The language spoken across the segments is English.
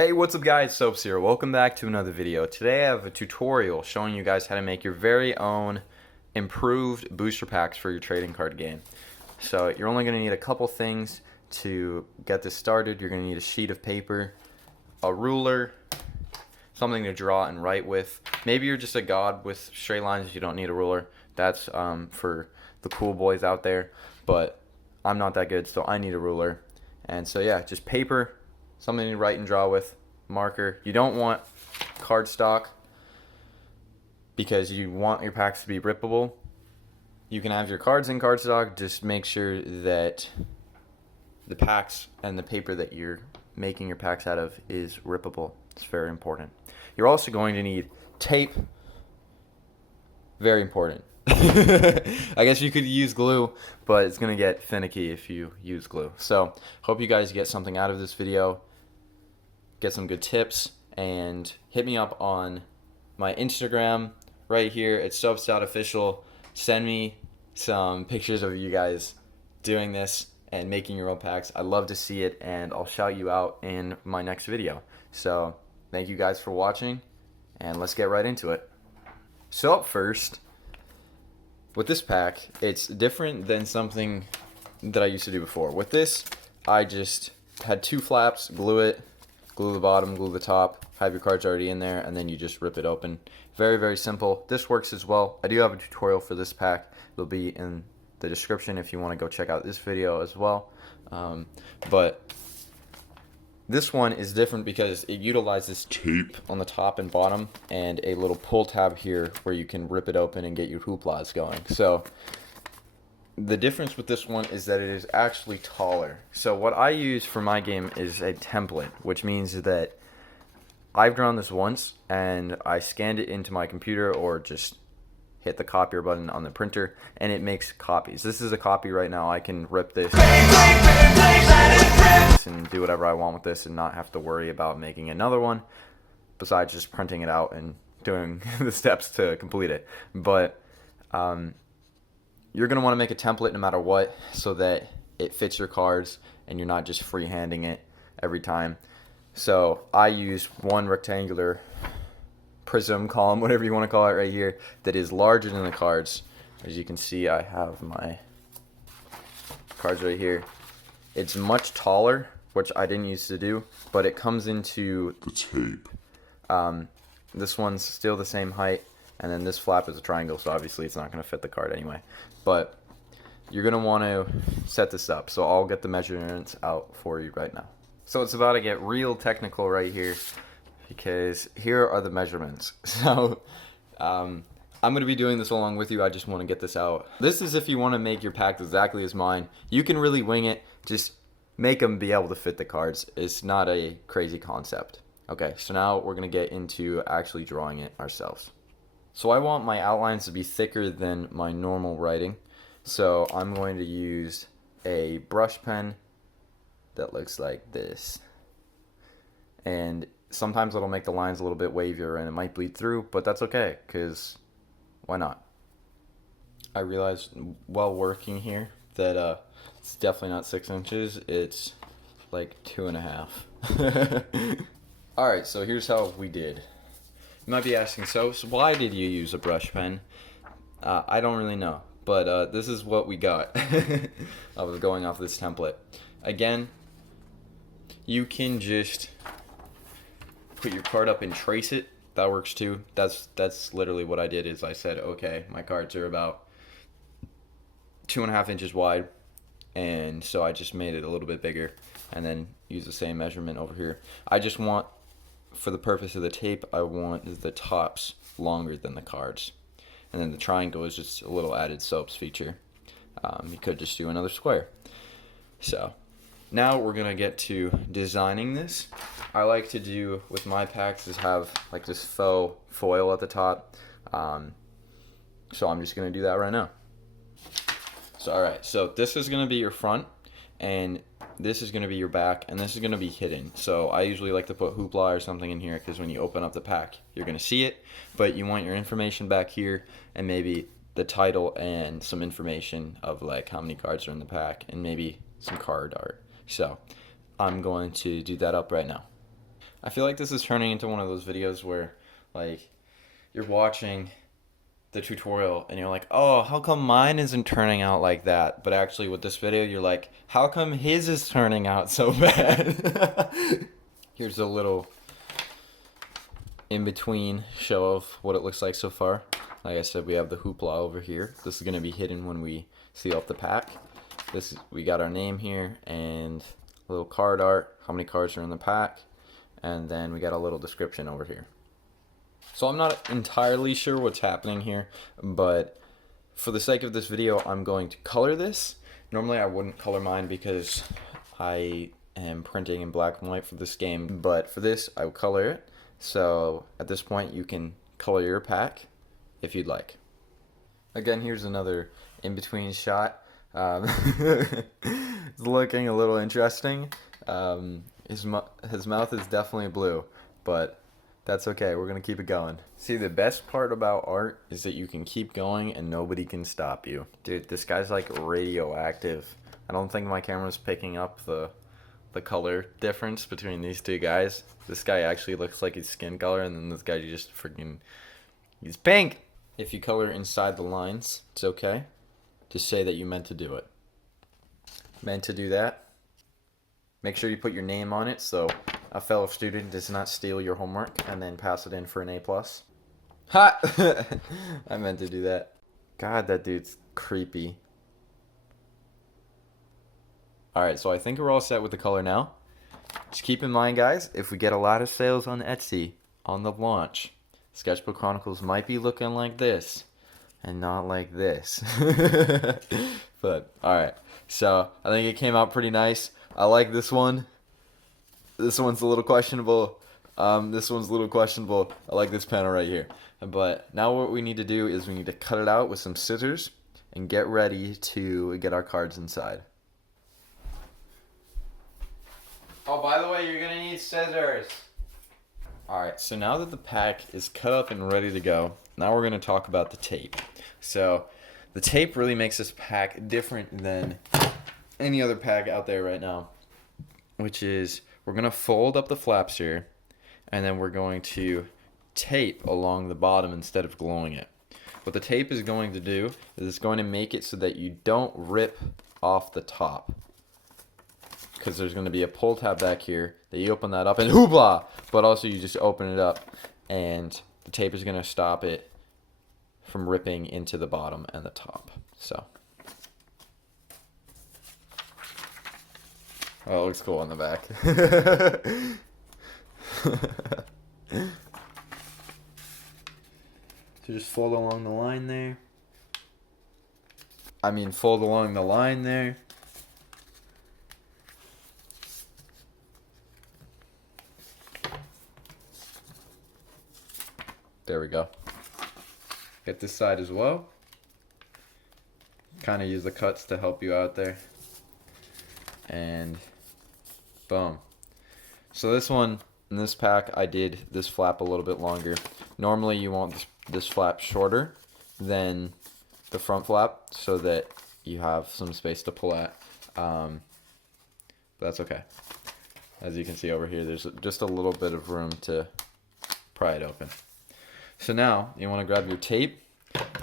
Hey, what's up guys, Soapss here. Welcome back to another video. Today I have a tutorial showing you guys how to make your very own improved booster packs for your trading card game. So you're only going to need a couple things to get this started. You're going to need a sheet of paper, a ruler, something to draw and write with. Maybe you're just a god with straight lines, you don't need a ruler. That's for the cool boys out there, but I'm not that good, so I need a ruler. And so yeah, just paper, something to write and draw with, marker. You don't want cardstock because you want your packs to be rippable. You can have your cards in cardstock, just make sure that the packs and the paper that you're making your packs out of is rippable. It's very important. You're also going to need tape. Very important. I guess you could use glue, but it's going to get finicky if you use glue. So, hope you guys get something out of this video, get some good tips, and hit me up on my Instagram right here. It's Soapss.official. Send me some pictures of you guys doing this and making your own packs. I'd love to see it, and I'll shout you out in my next video. So, thank you guys for watching, and let's get right into it. So up first, with this pack, it's different than something that I used to do before. With this, I just had two flaps, glue the bottom, glue the top, have your cards already in there, and then you just rip it open. Very, very simple. This works as well. I do have a tutorial for this pack. It'll be in the description if you want to go check out this video as well. But this one is different because it utilizes tape on the top and bottom and a little pull tab here where you can rip it open and get your hooplas going. So the difference with this one is that it is actually taller. So what I use for my game is a template, which means that I've drawn this once and I scanned it into my computer or just hit the copier button on the printer and it makes copies. This is a copy right now. I can rip this and do whatever I want with this and not have to worry about making another one besides just printing it out and doing the steps to complete it. But you're going to want to make a template no matter what so that it fits your cards and you're not just freehanding it every time. So I use one rectangular prism column, whatever you want to call it right here, that is larger than the cards. As you can see, I have my cards right here. It's much taller, which I didn't used to do, but it comes into the tape. This one's still the same height, and then this flap is a triangle, so obviously it's not going to fit the card anyway. But you're going to want to set this up, so I'll get the measurements out for you right now. So it's about to get real technical right here, because here are the measurements. So I'm going to be doing this along with you. I just want to get this out. This is if you want to make your pack exactly as mine. You can really wing it. Just make them be able to fit the cards. It's not a crazy concept. Okay, so now we're going to get into actually drawing it ourselves. So I want my outlines to be thicker than my normal writing. So I'm going to use a brush pen that looks like this. And sometimes it'll make the lines a little bit wavier and it might bleed through, but that's okay, because why not? I realized while working here that it's definitely not 6 inches, it's like 2.5. Alright, so here's how we did. You might be asking, so why did you use a brush pen? I don't really know, but this is what we got. I was going off this template. Again, you can just put your card up and trace it. That works too. That's literally what I did. Is I said, okay, my cards are about 2.5 inches wide, and so I just made it a little bit bigger and then use the same measurement over here. I just want, for the purpose of the tape, I want the tops longer than the cards, and then the triangle is just a little added Soapss feature. You could just do another square. So now we're gonna get to designing this. I like to do with my packs is have like this faux foil at the top. So I'm just gonna do that right now. So alright, so this is gonna be your front, and this is gonna be your back, and this is gonna be hidden. So I usually like to put hoopla or something in here because when you open up the pack, you're gonna see it, but you want your information back here and maybe the title and some information of like how many cards are in the pack and maybe some card art. So I'm going to do that up right now. I feel like this is turning into one of those videos where, like, you're watching the tutorial and you're like, oh, how come mine isn't turning out like that? But actually, with this video, you're like, how come his is turning out so bad? Here's a little in between show of what it looks like so far. Like I said, we have the hoopla over here. This is going to be hidden when we seal up the pack. We got our name here and a little card art, how many cards are in the pack, and then we got a little description over here. So I'm not entirely sure what's happening here, but for the sake of this video, I'm going to color this. Normally I wouldn't color mine because I am printing in black and white for this game, but for this I will color it. So at this point you can color your pack if you'd like. Again, here's another in-between shot. It's looking a little interesting. His mouth is definitely blue, but that's okay. We're going to keep it going. See, the best part about art is that you can keep going and nobody can stop you. Dude, this guy's like radioactive. I don't think my camera's picking up the color difference between these two guys. This guy actually looks like his skin color, and then this guy just freaking, he's pink. If you color inside the lines, it's okay. Just say that you meant to do it. Meant to do that. Make sure you put your name on it so a fellow student does not steal your homework and then pass it in for an A+. Ha! I meant to do that. God, that dude's creepy. Alright, so I think we're all set with the color now. Just keep in mind, guys, if we get a lot of sales on Etsy on the launch, Sketchbook Chronicles might be looking like this and not like this. But, alright. So, I think it came out pretty nice. I like this one. This one's a little questionable. This one's a little questionable. I like this panel right here. But now what we need to do is we need to cut it out with some scissors and get ready to get our cards inside. Oh, by the way, you're going to need scissors. Alright, so now that the pack is cut up and ready to go, now we're going to talk about the tape. So, the tape really makes this pack different than any other pack out there right now, which is we're going to fold up the flaps here, and then we're going to tape along the bottom instead of gluing it. What the tape is going to do is it's going to make it so that you don't rip off the top, because there's going to be a pull tab back here that you open that up and hoopla, but also you just open it up and the tape is going to stop it from ripping into the bottom and the top. So, oh, it looks cool on the back. So just fold along the line there. Fold along the line there. There we go. Get this side as well. Kind of use the cuts to help you out there. And boom. So this one, in this pack, I did this flap a little bit longer. Normally you want this flap shorter than the front flap so that you have some space to pull at. But that's okay. As you can see over here, there's just a little bit of room to pry it open. So now you want to grab your tape,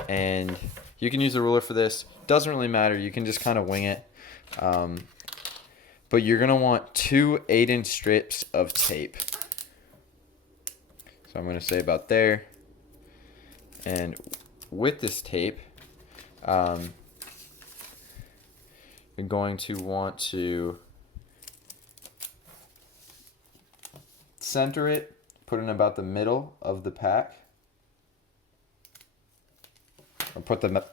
and you can use a ruler for this. Doesn't really matter. You can just kind of wing it. But you're going to want 2 8-inch strips of tape. So I'm going to say about there. And with this tape, you're going to want to center it, put it in about the middle of the pack. Or you're going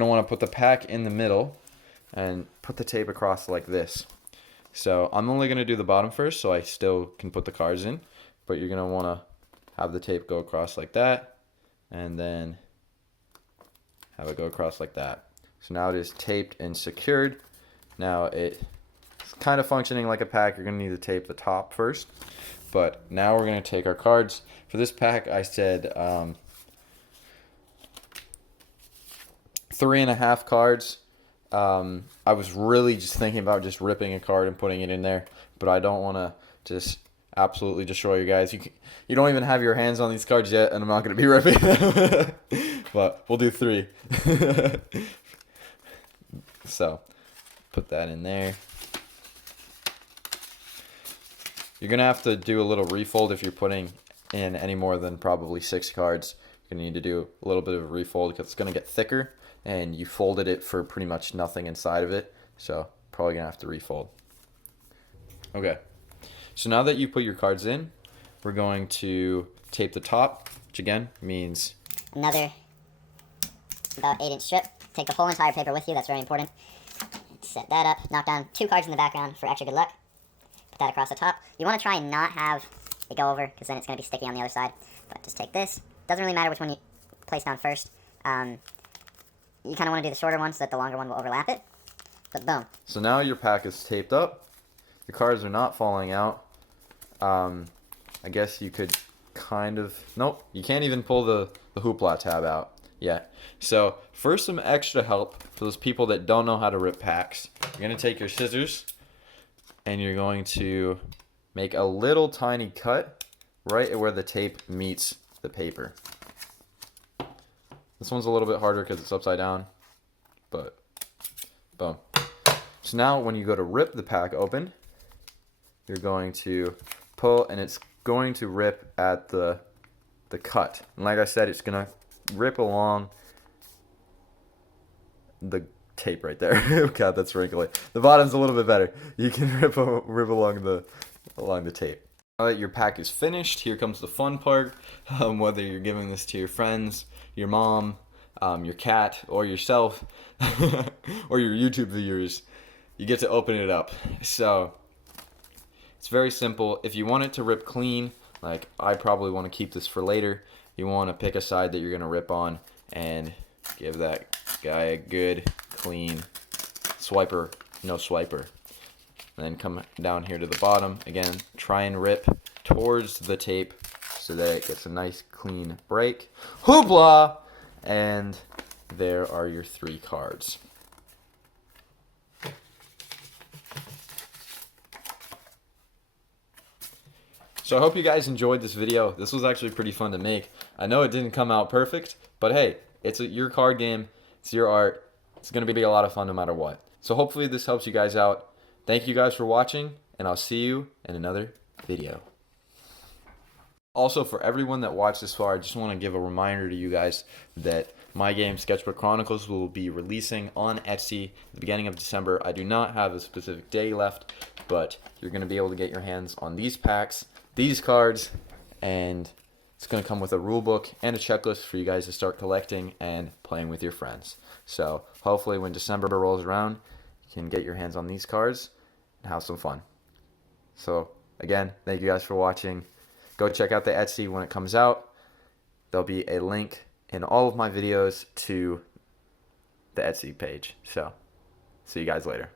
to want to put the pack in the middle and put the tape across like this. So I'm only going to do the bottom first so I still can put the cards in, but you're going to want to have the tape go across like that and then have it go across like that. So now it is taped and secured. Now it's kind of functioning like a pack. You're going to need to tape the top first, but now we're going to take our cards. For this pack I said 3.5 cards. I was really just thinking about just ripping a card and putting it in there, but I don't want to just absolutely destroy you guys. You don't even have your hands on these cards yet, and I'm not going to be ripping them. But we'll do 3. So, put that in there. You're going to have to do a little refold if you're putting in any more than probably 6 cards. You're going to need to do a little bit of a refold because it's going to get thicker, and you folded it for pretty much nothing inside of it. So, probably going to have to refold. Okay. So now that you put your cards in, we're going to tape the top, which again means another about 8-inch strip. Take the whole entire paper with you. That's very important. Set that up. Knock down 2 cards in the background for extra good luck. Put that across the top. You want to try and not have it go over because then it's going to be sticky on the other side. But just take this. Doesn't really matter which one you place down first. You kind of want to do the shorter one so that the longer one will overlap it. But boom. So now your pack is taped up. Your cards are not falling out. I guess you could kind of... Nope, you can't even pull the Hoopla tab out yet. So first, some extra help for those people that don't know how to rip packs. You're going to take your scissors and you're going to make a little tiny cut right where the tape meets the paper. This one's a little bit harder because it's upside down, but boom. So now when you go to rip the pack open, you're going to pull, and it's going to rip at the cut. And like I said, it's going to rip along the tape right there. God, that's wrinkly. The bottom's a little bit better. You can rip along the tape. Now that your pack is finished, here comes the fun part. Whether you're giving this to your friends, your mom, your cat, or yourself, or your YouTube viewers, you get to open it up. So it's very simple. If you want it to rip clean, like I probably want to keep this for later, you want to pick a side that you're going to rip on and give that guy a good, clean swiper, no swiper. And then come down here to the bottom. Again, try and rip towards the tape so that it gets a nice, clean break. Hoopla! And there are your 3 cards. So I hope you guys enjoyed this video. This was actually pretty fun to make. I know it didn't come out perfect, but hey, it's your card game. It's your art. It's going to be a lot of fun no matter what. So hopefully this helps you guys out. Thank you guys for watching, and I'll see you in another video. Also, for everyone that watched this far, I just want to give a reminder to you guys that my game, Sketchbook Chronicles, will be releasing on Etsy at the beginning of December. I do not have a specific day left, but you're going to be able to get your hands on these packs, these cards, and it's going to come with a rule book and a checklist for you guys to start collecting and playing with your friends. So hopefully when December rolls around, you can get your hands on these cards and have some fun. So again, thank you guys for watching. Go check out the Etsy when it comes out. There'll be a link in all of my videos to the Etsy page. So see you guys later.